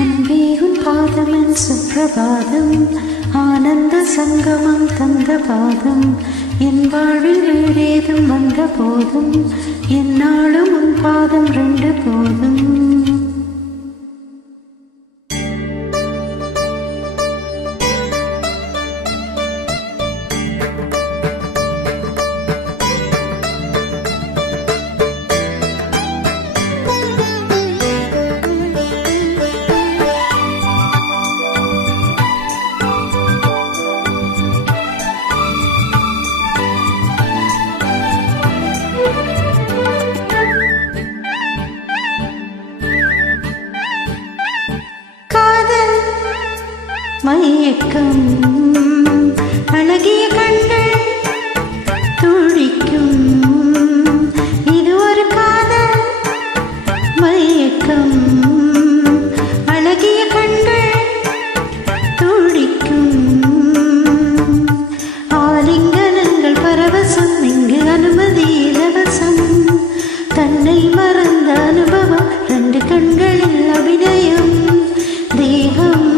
அன்பே உன் பாதமன் சுப்பிரபாதம், ஆனந்த சங்கமம் தந்த பாதம். என் வாழ்வில் வேறேதும் வந்த போதும், என்னாலும் உன் பாதம் ரெண்டு போதும். மயக்கம் அழகிய கண்கள் துடிக்கும், இது ஒரு காதல் மயக்கம். அழகிய கண்கள் துடிக்கும், ஆலிங்கனங்கள் பரவசம், இங்கு அனுமதி இலவசம். தன்னை மறந்த அனுபவம், ரெண்டு கண்களில் அபிநயம். தேகம்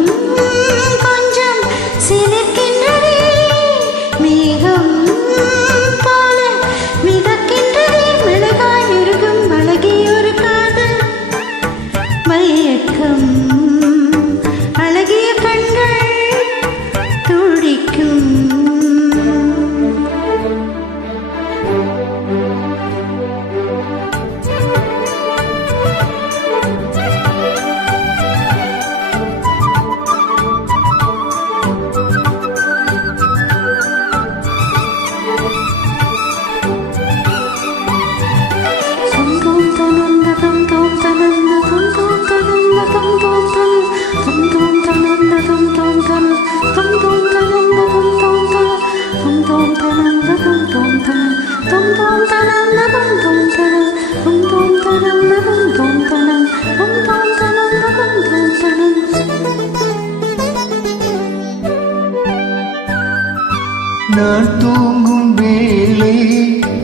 அழகிய கண்கள் துடிக்கும். நான் தூங்கும் வேளை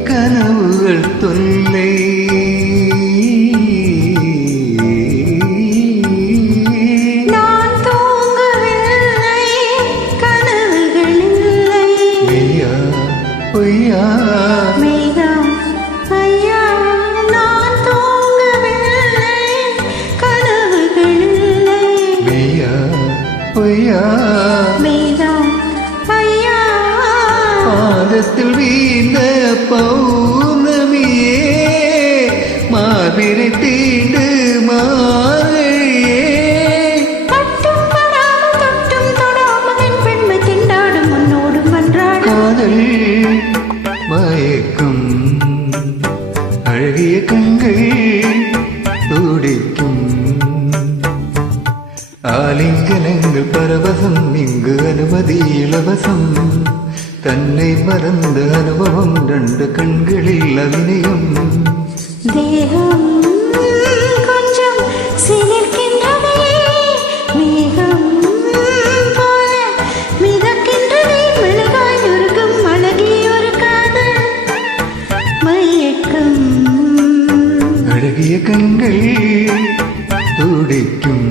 கனவுகள் தொல்லை, நான் தூங்கவில்லை கனவுகள் இல்லை. மெய்யா பொய்யா மெய்யா ஐயா, நான் தூங்கவில்லை கனவுகள் இல்லை. மெய்யா பொய்யா மெய்யா ஐயா, பாதத்தில் வீழ்ந்த பௌர்ணமியே, மார்பினை தீண்டு மாலையே. பட்டும் படாமல் தொட்டும் தொடாமல் என் பெண்மை திண்டாடும், உன்னோடும் மன்றாடும். காதல் மயக்கம் அழகிய கண்கள் துடிக்கும், ஆலிங்கனங்கள் பரவசம், இங்கு அனுமதி இலவசம். தன்னை மறந்த அனுபவம், ரெண்டு கண்களில் அபிநயம். தேகம் கொஞ்சம் சிலிர்க்கின்றதே, மேகம் போல மிதக்கின்றதே. மெழுகாய் உருகும் அழகிய ஒரு காதல் மயக்கம். அழகிய கண்கள் துடிக்கும்.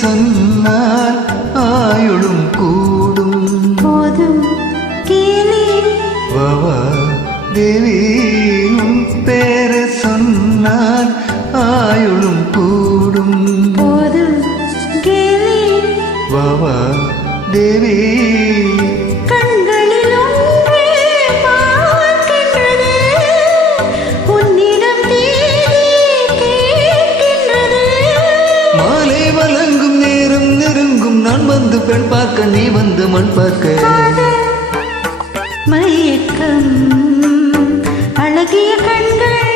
சொன்னால் ஆயுளும் கூடும். போதும் கேளே வாவா தேவி, உன் பேர சொன்னால் ஆயுளும் கூடும். போதும் கேளே வாவா தேவி கண்களில் ஒன்று பார்க்கின்றது, உன்னிடம் தேடி கேட்கின்றது. மாலை வழங்கும் நேரம் நெருங்கும், நான் வந்து பெண் பார்க்க, நீ வந்து மண் பார்க்க. காதல் மயக்கம், அழகிய கண்கள்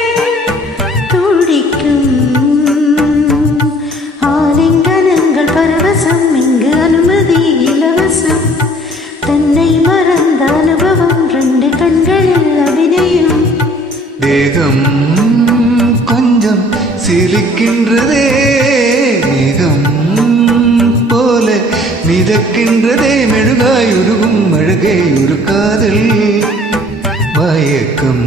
துடிக்கும், ஆலிங்கனங்கள் பரவசம், இங்கு அனுமதி இலவசம். தன்னை மறந்த அனுபவம், ரெண்டு கண்களில் அபிநயம். தேகம் கொஞ்சம் சிரிக்கின்றதே, மேகம் போல மிதக்கின்றதே, மெழுகாய் உருகும் அழகே ஒரு காதல் மயக்கம்.